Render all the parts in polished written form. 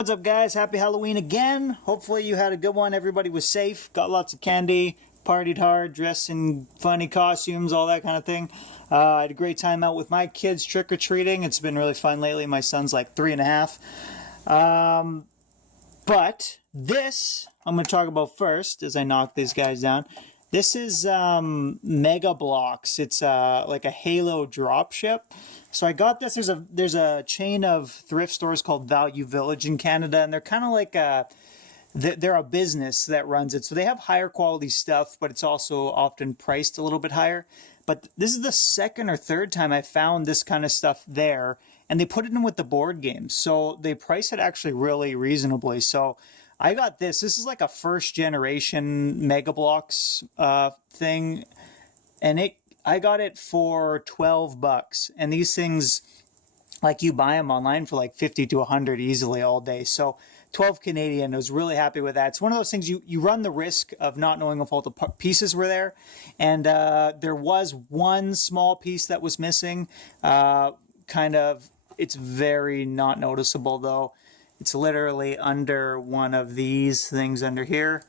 What's up, guys? Happy Halloween again. Hopefully you had a good one. Everybody was safe, got lots of candy, partied hard, dressed in funny costumes, all that kind of thing. I had a great time out with my kids trick-or-treating. It's been really fun lately. My son's like 3.5. But this I'm going to talk about first as I knock these guys down. This is Mega Blocks. It's like a Halo dropship. So I got this. There's a chain of thrift stores called Value Village in Canada, and they're kind of like they're a business that runs it. So they have higher quality stuff, but it's also often priced a little bit higher. But this is the second or third time I found this kind of stuff there, and they put it in with the board games. So they price it actually really reasonably. So I got this. This is like a first generation Mega Blocks thing, and I got it for $12, and these things, like, you buy them online for like 50 to 100 easily all day. So 12 Canadian, I was really happy with that. It's one of those things you run the risk of not knowing if all the pieces were there. And there was one small piece that was missing. It's very not noticeable though. It's literally under one of these things under here.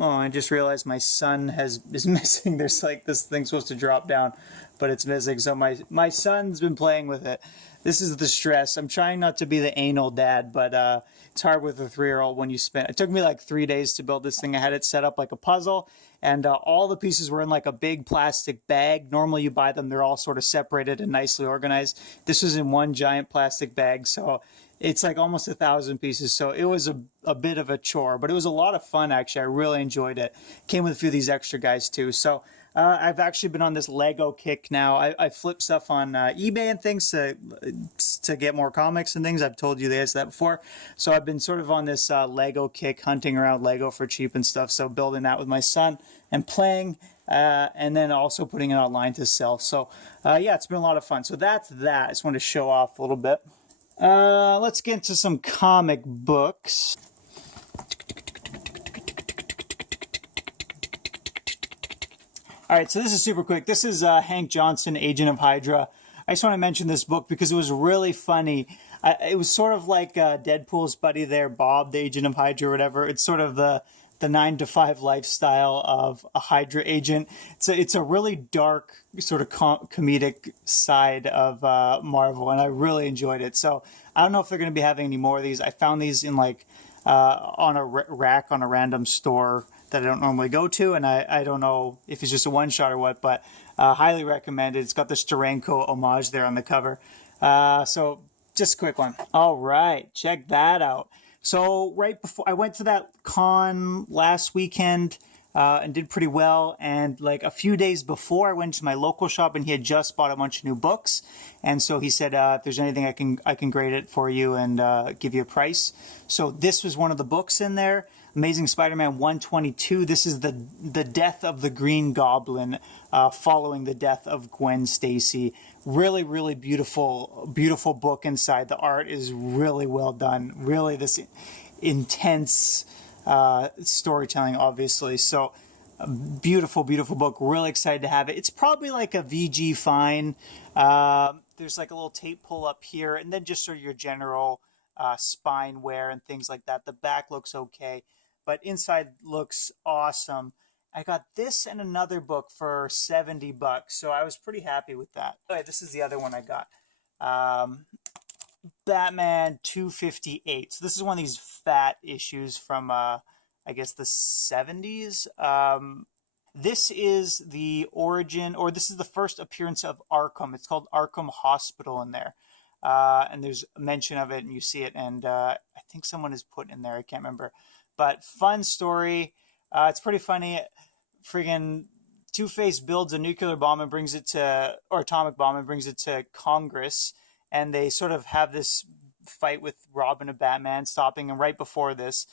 Oh, I just realized my son is missing. There's like this thing supposed to drop down, but it's missing. So my son's been playing with it. This is the stress. I'm trying not to be the anal dad, but it's hard with a 3-year-old when you spend. It took me like 3 days to build this thing. I had it set up like a puzzle, and all the pieces were in like a big plastic bag. Normally you buy them, they're all sort of separated and nicely organized. This was in one giant plastic bag, so it's like almost 1,000 pieces. So it was a bit of a chore, but it was a lot of fun, actually. I really enjoyed it. Came with a few of these extra guys too. So I've actually been on this Lego kick now. I flip stuff on eBay and things to get more comics and things. I've told you guys that before. So I've been sort of on this Lego kick, hunting around Lego for cheap and stuff. So building that with my son and playing, and then also putting it online to sell. So yeah, it's been a lot of fun. So that's that. I just wanted to show off a little bit. Let's get into some comic books. All right, so this is super quick. This is Hank Johnson, Agent of Hydra. I just want to mention this book because it was really funny. It was sort of like Deadpool's buddy there, Bob, the Agent of Hydra or whatever. It's sort of the 9-to-5 lifestyle of a Hydra agent. It's a really dark sort of comedic side of Marvel, and I really enjoyed it. So I don't know if they're going to be having any more of these. I found these in like on a rack on a random store that I don't normally go to, and I don't know if it's just a one shot or what, but highly recommended. It's got the Steranko homage there on the cover. So just a quick one. All right, check that out. So right before I went to that con last weekend and did pretty well, and like a few days before I went to my local shop, and he had just bought a bunch of new books, and so he said if there's anything I can grade it for you and give you a price. So this was one of the books in there. Amazing Spider-Man 122. This is the death of the Green Goblin, following the death of Gwen Stacy. Really, really beautiful book inside. The art is really well done. Really, this intense storytelling, obviously. So, beautiful book. Really excited to have it. It's probably like a VG fine. There's like a little tape pull up here, and then just sort of your general spine wear and things like that. The back looks okay, but inside looks awesome. I got this and another book for $70, so I was pretty happy with that. Okay, this is the other one I got. Batman 258. So this is one of these fat issues from I guess the 70s. This is the origin, or this is the first appearance of Arkham. It's called Arkham Hospital in there. And there's a mention of it, and you see it, and I think someone is put in there. I can't remember. But fun story. It's pretty funny. Friggin' Two-Face builds a nuclear bomb and brings it to, or atomic bomb and brings it to Congress, and they sort of have this fight with Robin and Batman stopping. And right before this,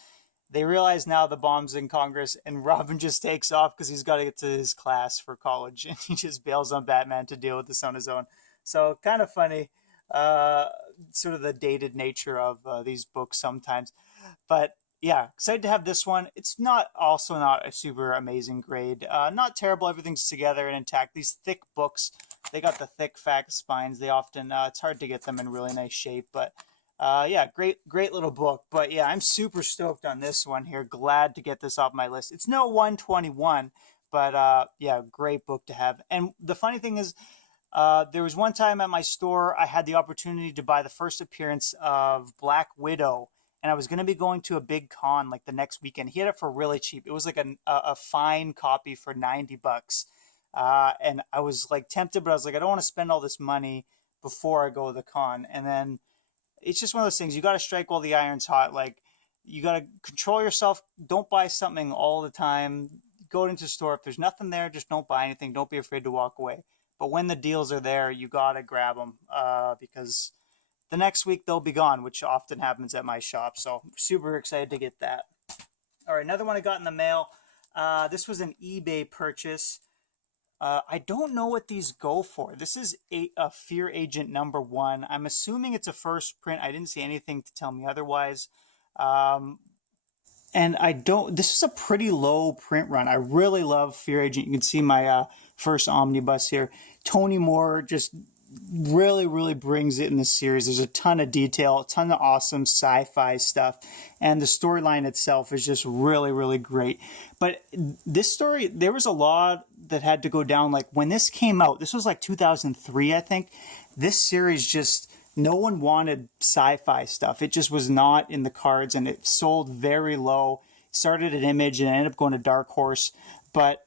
they realize now the bomb's in Congress, and Robin just takes off because he's got to get to his class for college, and he just bails on Batman to deal with this on his own. So kind of funny. Sort of the dated nature of these books sometimes, but yeah, excited to have this one. It's not a super amazing grade, not terrible. Everything's together and intact. These thick books, they got the thick fat spines. They often it's hard to get them in really nice shape, but Yeah, great little book. But yeah, I'm super stoked on this one here. Glad to get this off my list. It's no 121, but yeah, great book to have. And the funny thing is, there was one time at my store I had the opportunity to buy the first appearance of Black Widow, and I was going to be going to a big con like the next weekend. He had it for really cheap. It was like a fine copy for $90. And I was like tempted, but I was like, I don't want to spend all this money before I go to the con. And then it's just one of those things. You got to strike while the iron's hot. Like, you got to control yourself. Don't buy something all the time. Go into the store. If there's nothing there, just don't buy anything. Don't be afraid to walk away. But when the deals are there, you got to grab them because the next week they'll be gone, which often happens at my shop. So super excited to get that. All right, another one I got in the mail. This was an eBay purchase. I don't know what these go for. This is a Fear Agent #1. I'm assuming it's a first print. I didn't see anything to tell me otherwise. And I don't, this is a pretty low print run. I really love Fear Agent. You can see my first omnibus here. Tony Moore just really brings it in the series. There's a ton of detail, a ton of awesome sci-fi stuff, and the storyline itself is just really great. But this story, there was a lot that had to go down. Like when this came out, this was like 2003, I think. This series just, no one wanted sci-fi stuff. It just was not in the cards, and it sold very low. Started at Image and ended up going to Dark Horse, but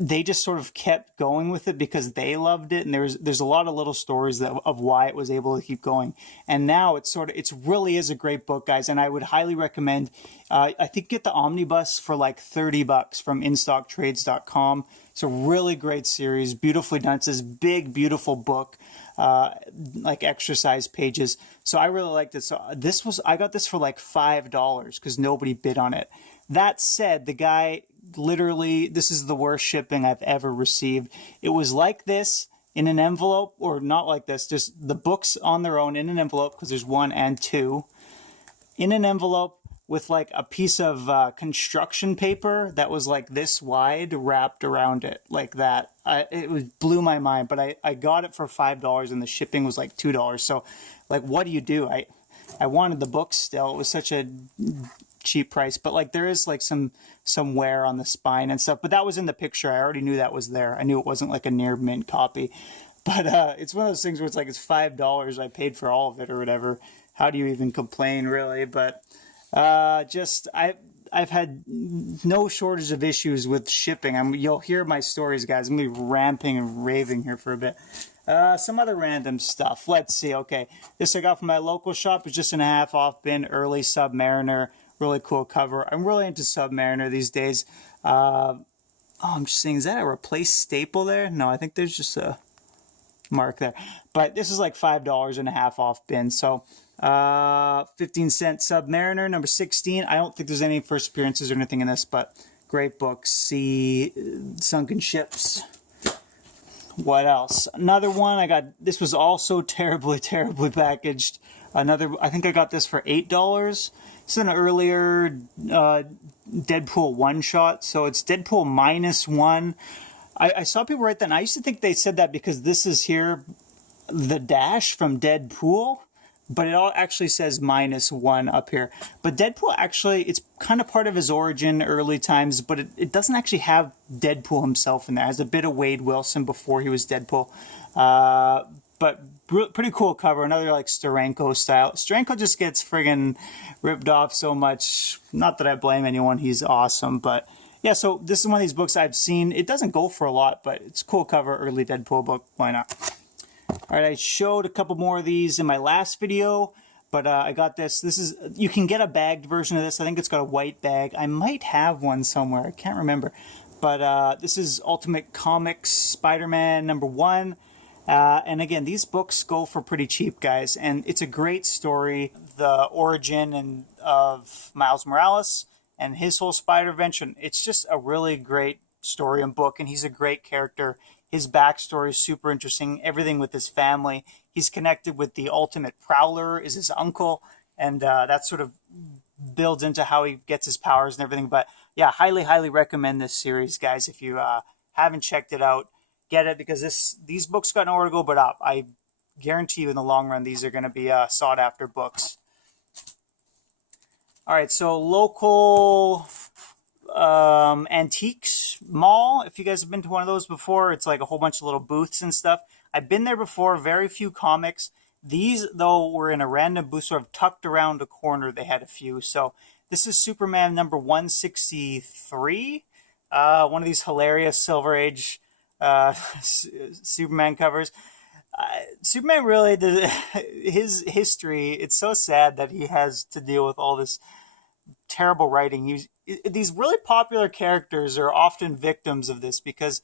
they just sort of kept going with it because they loved it, and there's a lot of little stories of why it was able to keep going. And now it's really is a great book, guys, and I would highly recommend. I think get the omnibus for like $30 from InStockTrades.com. It's a really great series, beautifully done. It's this big, beautiful book, like exercise pages. So I really liked it. So I got this for like $5 because nobody bid on it. That said, the guy literally, this is the worst shipping I've ever received. It was like this in an envelope, or not like this, just the books on their own in an envelope, because there's 1 and 2, in an envelope with like a piece of construction paper that was like this wide wrapped around it like that. It blew my mind, but I got it for $5 and the shipping was like $2. So like, what do? I wanted the book still. It was such a cheap price, but like there is like some wear on the spine and stuff, but that was in the picture. I already knew that was there. I knew it wasn't like a near mint copy, but it's one of those things where it's like, it's $5. I paid for all of it or whatever. How do you even complain, really? But I've had no shortage of issues with shipping. You'll hear my stories, guys. I'm gonna be ramping and raving here for a bit. Some other random stuff. Let's see. Okay, this I got from my local shop. It's just in a half off bin. Early Submariner. Really cool cover. I'm really into Submariner these days. I'm just saying, is that a replaced staple there? No, I think there's just a mark there. But this is like $5 and a half off bin. So 15-cent Submariner, number 16. I don't think there's any first appearances or anything in this, but great book. See Sunken Ships. What else? Another one I got. This was also terribly packaged. I think I got this for $8. It's an earlier Deadpool one-shot, so it's Deadpool -1. I saw people write that, and I used to think they said that because this is here, the dash from Deadpool, but it all actually says -1 up here. But Deadpool actually, it's kind of part of his origin, early times, but it doesn't actually have Deadpool himself in there. It has a bit of Wade Wilson before he was Deadpool. But pretty cool cover. Another like Steranko style. Steranko just gets friggin' ripped off so much. Not that I blame anyone. He's awesome. But yeah, so this is one of these books I've seen. It doesn't go for a lot, but it's a cool cover. Early Deadpool book. Why not? All right, I showed a couple more of these in my last video, but I got this. This is, you can get a bagged version of this. I think it's got a white bag. I might have one somewhere. I can't remember. But this is Ultimate Comics Spider-Man #1. And again, these books go for pretty cheap, guys. And it's a great story. The origin of Miles Morales and his whole spider adventure. It's just a really great story and book. And he's a great character. His backstory is super interesting. Everything with his family. He's connected with the Ultimate Prowler, is his uncle. And that sort of builds into how he gets his powers and everything. But yeah, highly recommend this series, guys. If you haven't checked it out, get it, because these books got nowhere to go but up. I guarantee you in the long run, these are going to be sought after books. All right, so local antiques mall. If you guys have been to one of those before, it's like a whole bunch of little booths and stuff. I've been there before, very few comics. These, though, were in a random booth, sort of tucked around a corner. They had a few. So this is Superman number 163. One of these hilarious Silver Age Superman covers. Superman really, his history, it's so sad that he has to deal with all this terrible writing. These really popular characters are often victims of this, because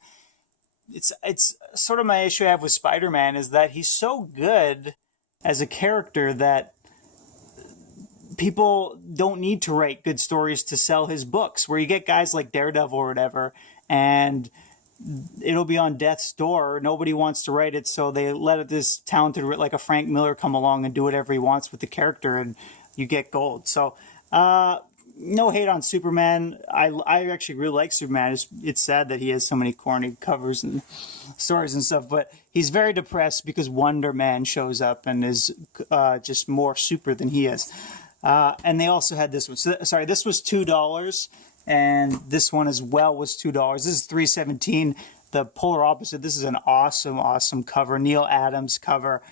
it's sort of my issue I have with Spider-Man, is that he's so good as a character that people don't need to write good stories to sell his books, where you get guys like Daredevil or whatever, and it'll be on death's door. Nobody wants to write it, so they let this talented, like a Frank Miller, come along and do whatever he wants with the character, and you get gold. So no hate on Superman. I actually really like Superman. It's sad that he has so many corny covers and stories and stuff, but he's very depressed because Wonder Man shows up and is just more super than he is. And they also had this one. So, sorry, this was $2, and this one as well was $2. This is $3.17. The polar opposite. This is an awesome, awesome cover. Neil Adams cover.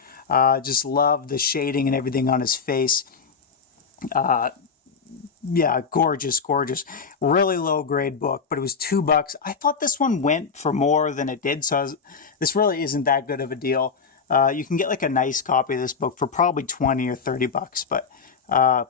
Just love the shading and everything on his face. Yeah, gorgeous, gorgeous. Really low grade book, but it was $2. I thought this one went for more than it did, so this really isn't that good of a deal. You can get like a nice copy of this book for probably $20 or $30, but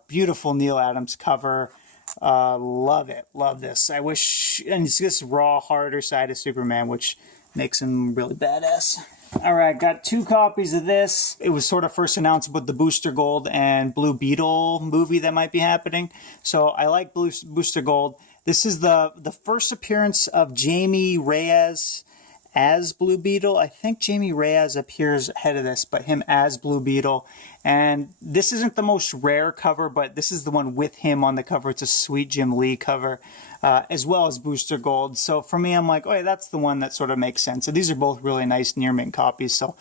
beautiful Neil Adams cover. Love it. Love this. I wish, and it's this raw, harder side of Superman, which makes him really badass. All right, got 2 copies of this. It was sort of first announced about the Booster Gold and Blue Beetle movie that might be happening. So I like Booster Gold. This is the first appearance of Jamie Reyes as Blue Beetle. I think Jamie Reyes appears ahead of this, but him as Blue Beetle. And this isn't the most rare cover, but this is the one with him on the cover. It's a sweet Jim Lee cover, as well as Booster Gold. So for me, I'm like, oh, yeah, that's the one that sort of makes sense. So these are both really nice near mint copies. So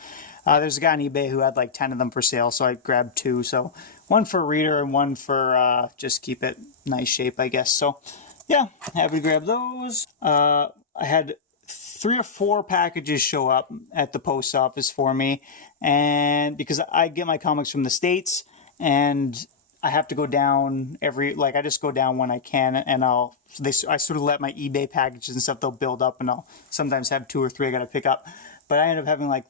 there's a guy on eBay who had like 10 of them for sale, so I grabbed 2. So one for reader and one for just keep it nice shape, I guess. So yeah, happy to grab those. I had 3 or 4 packages show up at the post office for me, and because I get my comics from the States, and I have to go down I just go down when I can, and I sort of let my eBay packages and stuff, they'll build up, and I'll sometimes have 2 or 3 I got to pick up. But I ended up having like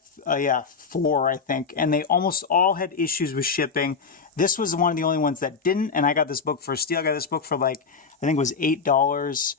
4, I think, and they almost all had issues with shipping. This was one of the only ones that didn't, and I got this book for a steal. I got this book for like, I think it was $8.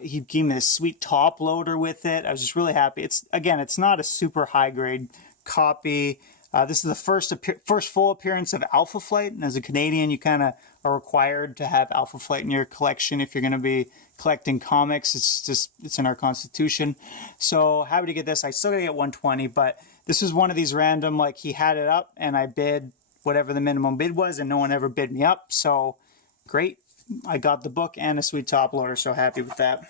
He gave me this sweet top loader with it. I was just really happy. It's not a super high grade copy. This is the first full appearance of Alpha Flight, and as a Canadian, you kind of are required to have Alpha Flight in your collection if you're going to be collecting comics. It's in our constitution. So happy to get this. I still got to get 120, but this is one of these random, like he had it up, and I bid whatever the minimum bid was, and no one ever bid me up. So great. I got the book and a sweet top loader, so happy with that.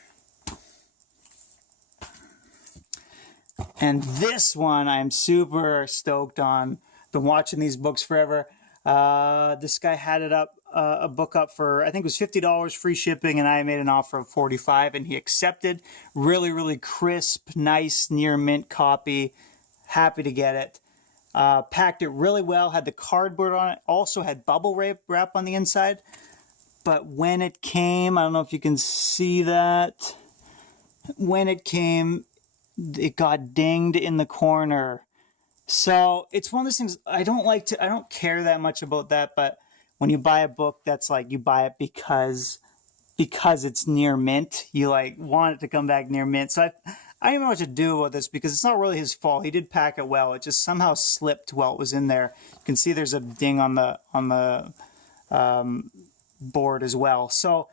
And this one I'm super stoked on. Been watching these books forever. This guy had it up, a book up for, I think it was $50 free shipping, and I made an offer of $45, and he accepted. Really, really crisp, nice, near mint copy. Happy to get it. Packed it really well, had the cardboard on it, also had bubble wrap on the inside. But when it came, I don't know if you can see that. When it came, it got dinged in the corner. So it's one of those things, I don't care that much about that, but when you buy a book that's like, you buy it because it's near mint, you like want it to come back near mint. So I don't know what to do about this, because it's not really his fault. He did pack it well. It just somehow slipped while it was in there. You can see there's a ding on the board as well. So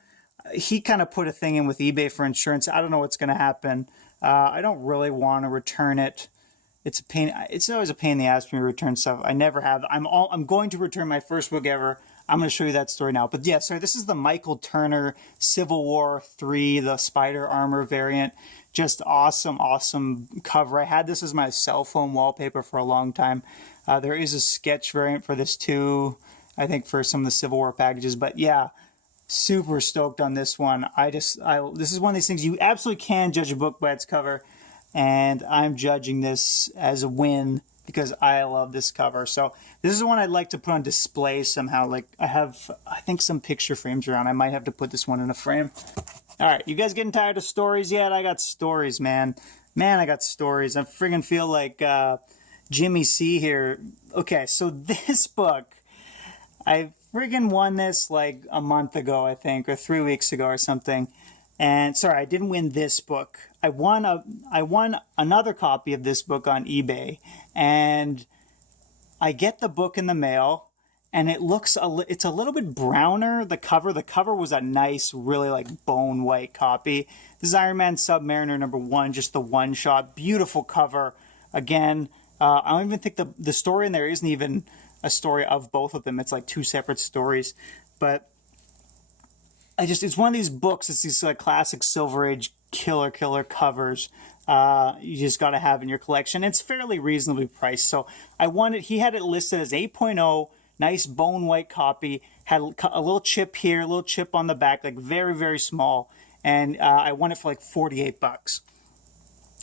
he kind of put a thing in with eBay for insurance. I don't know what's going to happen. I don't really want to return it. It's a pain. It's always a pain in the ass for me to return stuff. I never have. I'm going to return my first book ever. I'm going to show you that story now. But yeah, sorry, this is the Michael Turner Civil War 3, the Spider Armor variant. Just awesome, awesome cover. I had this as my cell phone wallpaper for a long time. There is a sketch variant for this too, I think, for some of the Civil War packages. But yeah, super stoked on this one. This is one of these things you absolutely can judge a book by its cover, and I'm judging this as a win because I love this cover. So this is one I'd like to put on display somehow. Like I think some picture frames around. I might have to put this one in a frame. All right, you guys getting tired of stories yet? I got stories, man. Man, I got stories. I friggin' feel like Jimmy C here. Okay, so this book, I friggin' won this like a month ago, I think, or 3 weeks ago or something. And sorry, I didn't win this book. I won another copy of this book on eBay, and I get the book in the mail, and it's a little bit browner. The cover was a nice, really like bone white copy. This is Ironman Submariner #1, just the one shot, beautiful cover. Again, I don't even think the story in there isn't even a story of both of them. It's like two separate stories, but it's one of these books. It's these like classic Silver Age killer covers. You just got to have in your collection. It's fairly reasonably priced. So I wanted, he had it listed as 8.0, nice bone white copy, had a little chip here, a little chip on the back, like very, very small. And I won it for like $48.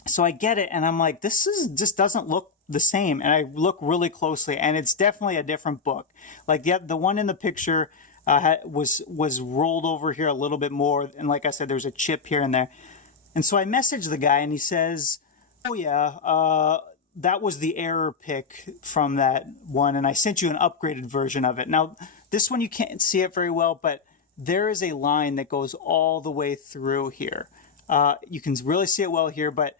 So I get it, and I'm like, just doesn't look the same. And I look really closely, and it's definitely a different book. Like the one in the picture was rolled over here a little bit more, and like I said, there's a chip here and there. And so I messaged the guy, and he says, "Oh yeah, that was the error pick from that one, and I sent you an upgraded version of it." Now, this one you can't see it very well, but there is a line that goes all the way through here. You can really see it well here, but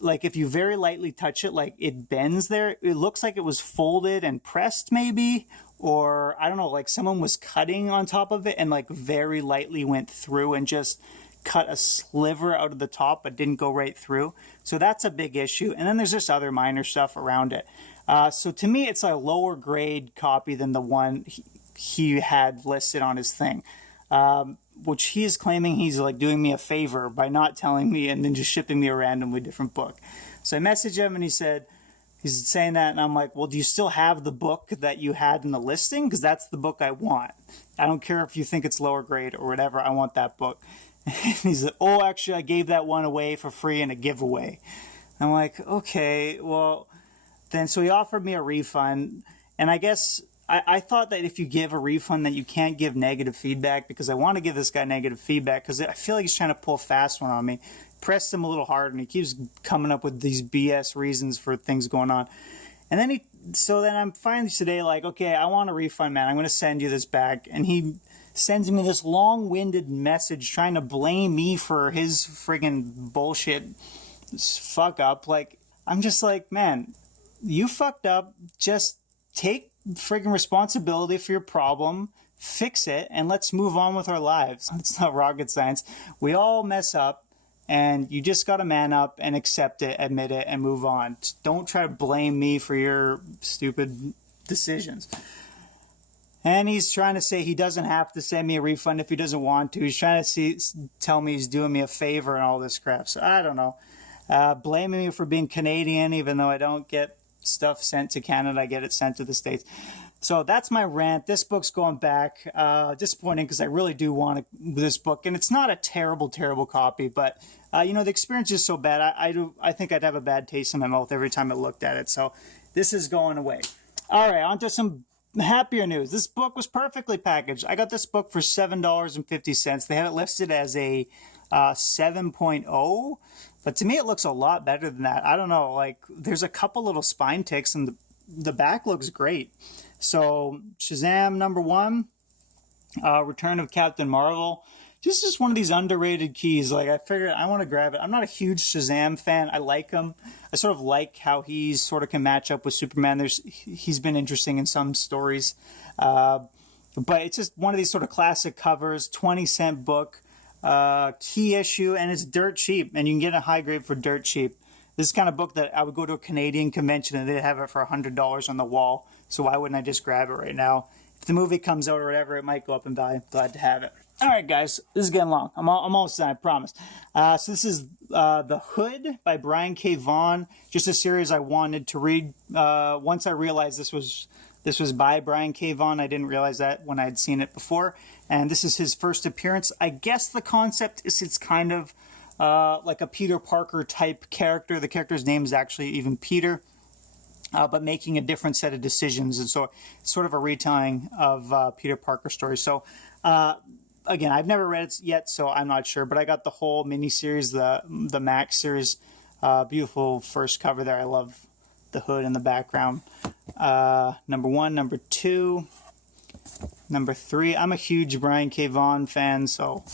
like if you very lightly touch it, like it bends there. It looks like it was folded and pressed maybe, or I don't know, like someone was cutting on top of it and like very lightly went through and just cut a sliver out of the top but didn't go right through. So that's a big issue. And then there's just other minor stuff around it. So to me, it's a lower grade copy than the one he had listed on his thing. Which he is claiming he's like doing me a favor by not telling me and then just shipping me a randomly different book. So I messaged him and he's saying that, and I'm like, well, do you still have the book that you had in the listing? Because that's the book I want. I don't care if you think it's lower grade or whatever. I want that book. And he's like, oh, actually, I gave that one away for free in a giveaway. I'm like, okay, well, then so he offered me a refund, and I guess I thought that if you give a refund that you can't give negative feedback, because I want to give this guy negative feedback because I feel like he's trying to pull a fast one on me. Pressed him a little hard, and he keeps coming up with these BS reasons for things going on. And then then I'm finally today like, okay, I want a refund, man. I'm going to send you this back. And he sends me this long-winded message trying to blame me for his friggin' bullshit fuck up. Like, I'm just like, man, you fucked up. Just take friggin' responsibility for your problem, fix it, and let's move on with our lives. It's not rocket science. We all mess up, and you just gotta man up and accept it, admit it, and move on. Don't try to blame me for your stupid decisions. And he's trying to say he doesn't have to send me a refund if he doesn't want to. He's trying to tell me he's doing me a favor and all this crap. So I don't know. Blaming me for being Canadian, even though I don't get stuff sent to Canada, I get it sent to the States. So that's my rant. This book's going back. Disappointing because I really do want this book, and it's not a terrible copy, but the experience is so bad. I think I'd have a bad taste in my mouth every time I looked at it. So this is going away. All right, on to some happier news. This book was perfectly packaged. I got this book for $7.50. They had it listed as a 7.0. But to me, it looks a lot better than that. I don't know, like, there's a couple little spine ticks, and the back looks great. So, Shazam #1, Return of Captain Marvel. Just one of these underrated keys. Like, I figured I want to grab it. I'm not a huge Shazam fan. I like him. I sort of like how he sort of can match up with Superman. He's been interesting in some stories. But it's just one of these sort of classic covers, 20-cent book. Key issue, and it's dirt cheap, and you can get a high grade for dirt cheap. This is the kind of book that I would go to a Canadian convention and they'd have it for $100 on the wall. So why wouldn't I just grab it right now? if the movie comes out or whatever, it might go up in value. Glad to have it. All right, guys, this is getting long. I'm almost done, I promise. So this is The Hood by Brian K. Vaughan. Just a series I wanted to read. Once I realized this was by Brian K. Vaughan. I didn't realize that when I had seen it before. And this is his first appearance. I guess the concept is it's kind of like a Peter Parker type character. The character's name is actually even Peter. But making a different set of decisions. And so it's sort of a retelling of Peter Parker story. So again, I've never read it yet, so I'm not sure. But I got the whole miniseries, the Max series. Beautiful first cover there. I love the hood in the background. Number 1, number 2, number 3. I'm a huge Brian K. Vaughan fan, so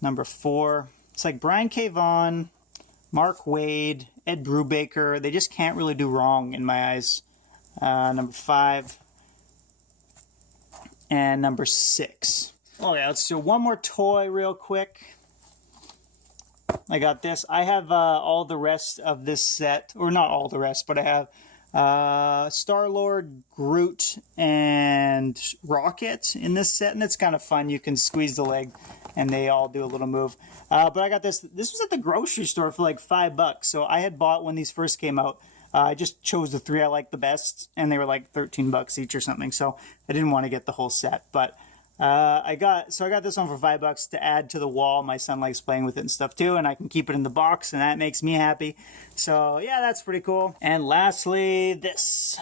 number 4. It's like Brian K. Vaughan, Mark Waid, Ed Brubaker. They just can't really do wrong in my eyes. Number 5. And number 6. Okay, let's do one more toy real quick. I got this. I have all the rest of this set, or not all the rest, but I have Star-Lord, Groot, and Rocket in this set, and it's kind of fun. You can squeeze the leg, and they all do a little move. But I got this. This was at the grocery store for like $5, so I had bought when these first came out. I just chose the 3 I liked the best, and they were like $13 each or something, so I didn't want to get the whole set, but I got this one for $5 to add to the wall. My son likes playing with it and stuff too, and I can keep it in the box, and that makes me happy. So yeah, that's pretty cool. And lastly, this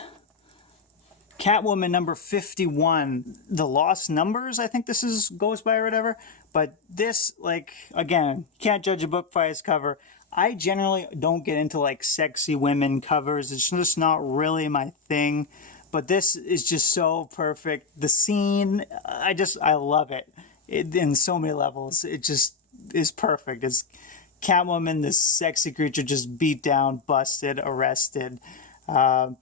Catwoman number 51, The Lost Numbers, I think this goes by or whatever. But this, like, again, can't judge a book by its cover. I generally don't get into like sexy women covers. It's just not really my thing. But this is just so perfect. The scene, I love it. In so many levels. It just is perfect. It's Catwoman, this sexy creature, just beat down, busted, arrested. And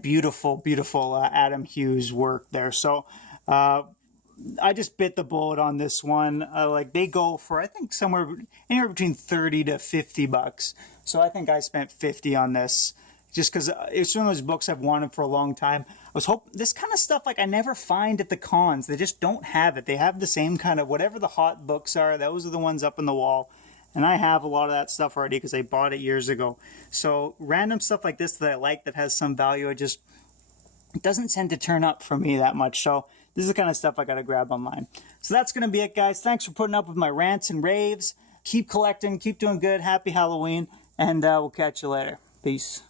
beautiful, beautiful Adam Hughes work there. So I just bit the bullet on this one. Like they go for, I think, anywhere between $30 to $50. So I think I spent $50 on this. Just because it's one of those books I've wanted for a long time. I was hoping this kind of stuff, like I never find at the cons. They just don't have it. They have the same kind of whatever the hot books are. Those are the ones up on the wall. And I have a lot of that stuff already because I bought it years ago. So random stuff like this that I like that has some value, it doesn't tend to turn up for me that much. So this is the kind of stuff I got to grab online. So that's going to be it, guys. Thanks for putting up with my rants and raves. Keep collecting. Keep doing good. Happy Halloween. And we'll catch you later. Peace.